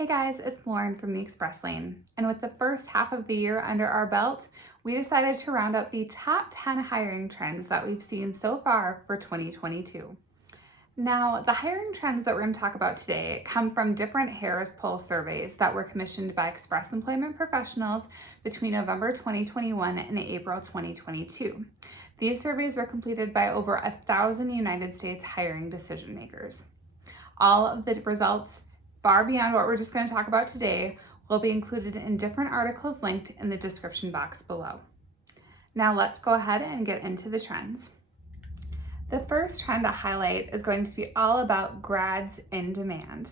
Hey guys, it's Lauren from the Express Lane. And with the first half of the year under our belt, we decided to round up the top 10 hiring trends that we've seen so far for 2022. Now, the hiring trends that we're going to talk about today come from different Harris Poll surveys that were commissioned by Express Employment Professionals between November 2021 and April 2022. These surveys were completed by over 1,000 United States hiring decision makers. All of the results, far beyond what we're just going to talk about today, will be included in different articles linked in the description box below. Now let's go ahead and get into the trends. The first trend to highlight is going to be all about grads in demand.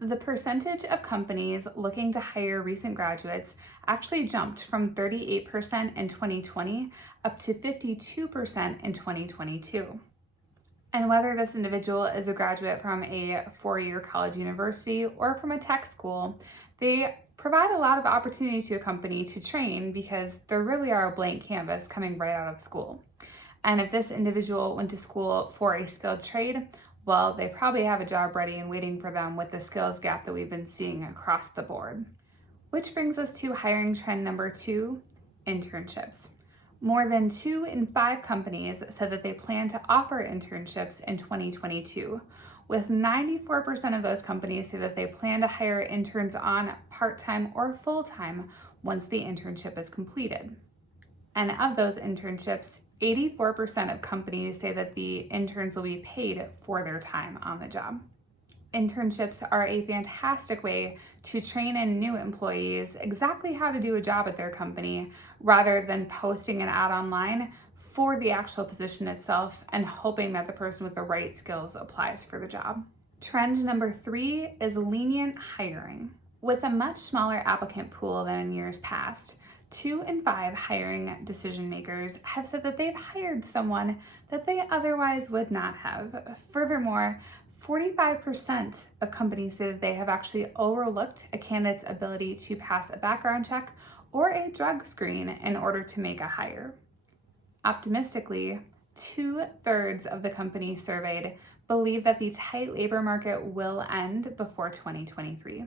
The percentage of companies looking to hire recent graduates actually jumped from 38% in 2020 up to 52% in 2022. And whether this individual is a graduate from a four-year college university or from a tech school, they provide a lot of opportunity to a company to train because they really are a blank canvas coming right out of school. And if this individual went to school for a skilled trade, well, they probably have a job ready and waiting for them with the skills gap that we've been seeing across the board. Which brings us to hiring trend number 2, internships. More than 2 in 5 companies said that they plan to offer internships in 2022, with 94% of those companies say that they plan to hire interns on part-time or full-time once the internship is completed. And of those internships, 84% of companies say that the interns will be paid for their time on the job. Internships are a fantastic way to train in new employees exactly how to do a job at their company rather than posting an ad online for the actual position itself and hoping that the person with the right skills applies for the job. Trend number 3 is lenient hiring. With a much smaller applicant pool than in years past, 2 in 5 hiring decision makers have said that they've hired someone that they otherwise would not have. Furthermore, 45% of companies say that they have actually overlooked a candidate's ability to pass a background check or a drug screen in order to make a hire. Optimistically, 2/3 of the companies surveyed believe that the tight labor market will end before 2023.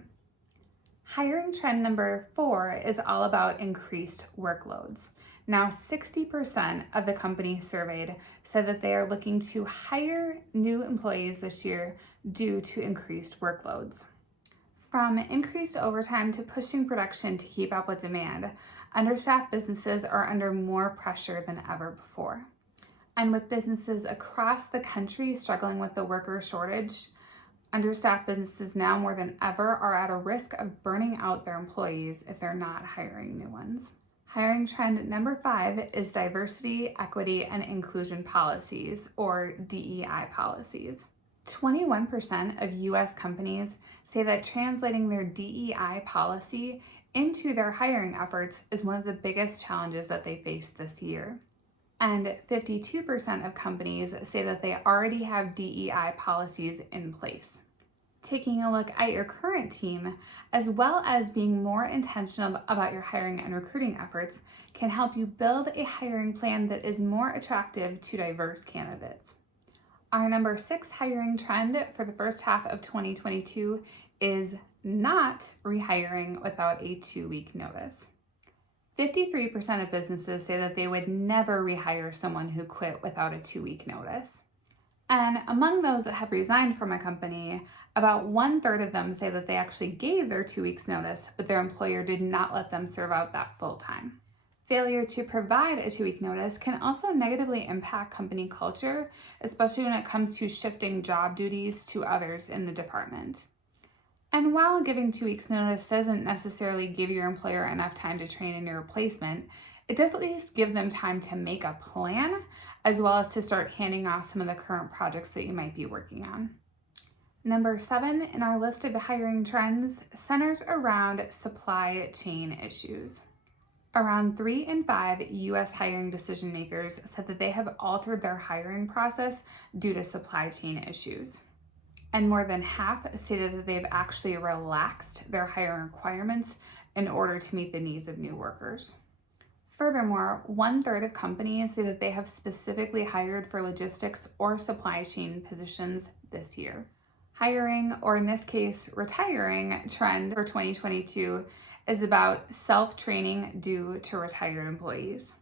Hiring trend number 4 is all about increased workloads. Now, 60% of the companies surveyed said that they are looking to hire new employees this year due to increased workloads. From increased overtime to pushing production to keep up with demand, understaffed businesses are under more pressure than ever before. And with businesses across the country struggling with the worker shortage, understaffed businesses now more than ever are at a risk of burning out their employees if they're not hiring new ones. Hiring trend number 5 is diversity, equity, and inclusion policies, or DEI policies. 21% of US companies say that translating their DEI policy into their hiring efforts is one of the biggest challenges that they face this year. And 52% of companies say that they already have DEI policies in place. Taking a look at your current team, as well as being more intentional about your hiring and recruiting efforts, can help you build a hiring plan that is more attractive to diverse candidates. Our number 6 hiring trend for the first half of 2022 is not rehiring without a 2-week notice. 53% of businesses say that they would never rehire someone who quit without a 2-week notice. And among those that have resigned from a company, about 1/3 of them say that they actually gave their 2 weeks notice, but their employer did not let them serve out that full time. Failure to provide a 2-week notice can also negatively impact company culture, especially when it comes to shifting job duties to others in the department. And while giving 2 weeks notice doesn't necessarily give your employer enough time to train in your replacement, it does at least give them time to make a plan, as well as to start handing off some of the current projects that you might be working on. Number 7 in our list of hiring trends centers around supply chain issues. Around 3 in 5 US hiring decision makers said that they have altered their hiring process due to supply chain issues. And more than half stated that they've actually relaxed their hiring requirements in order to meet the needs of new workers. Furthermore, 1/3 of companies say that they have specifically hired for logistics or supply chain positions this year. Hiring, or in this case, retiring trend for 2022 is about self-training due to retired employees.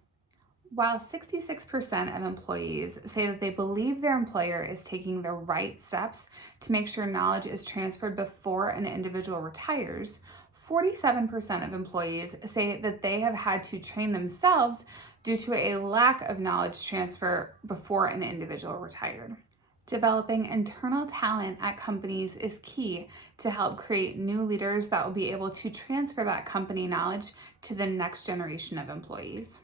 While 66% of employees say that they believe their employer is taking the right steps to make sure knowledge is transferred before an individual retires, 47% of employees say that they have had to train themselves due to a lack of knowledge transfer before an individual retired. Developing internal talent at companies is key to help create new leaders that will be able to transfer that company knowledge to the next generation of employees.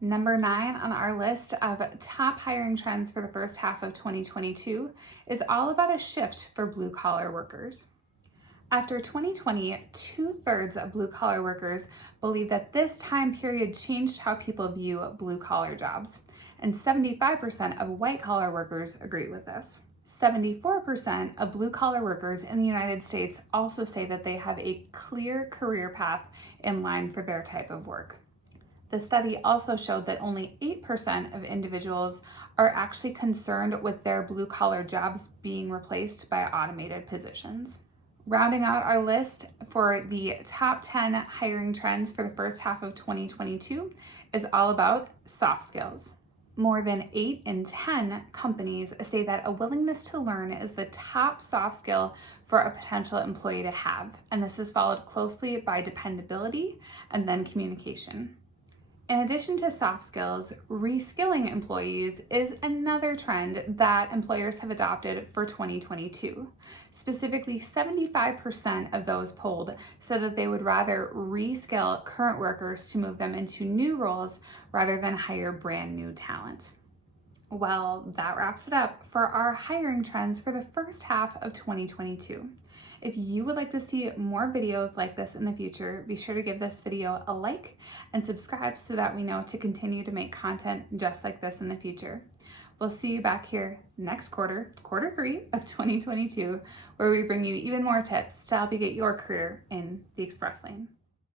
Number 9 on our list of top hiring trends for the first half of 2022 is all about a shift for blue-collar workers. After 2020, 2/3 of blue-collar workers believe that this time period changed how people view blue-collar jobs, and 75% of white-collar workers agree with this. 74% of blue-collar workers in the United States also say that they have a clear career path in line for their type of work. The study also showed that only 8% of individuals are actually concerned with their blue-collar jobs being replaced by automated positions. Rounding out our list for the top 10 hiring trends for the first half of 2022 is all about soft skills. More than 8 in 10 companies say that a willingness to learn is the top soft skill for a potential employee to have, and this is followed closely by dependability and then communication. In addition to soft skills, reskilling employees is another trend that employers have adopted for 2022. Specifically, 75% of those polled said that they would rather reskill current workers to move them into new roles rather than hire brand new talent. Well, that wraps it up for our hiring trends for the first half of 2022. If you would like to see more videos like this in the future, be sure to give this video a like and subscribe so that we know to continue to make content just like this in the future. We'll see you back here next quarter 3 of 2022, where we bring you even more tips to help you get your career in the express lane.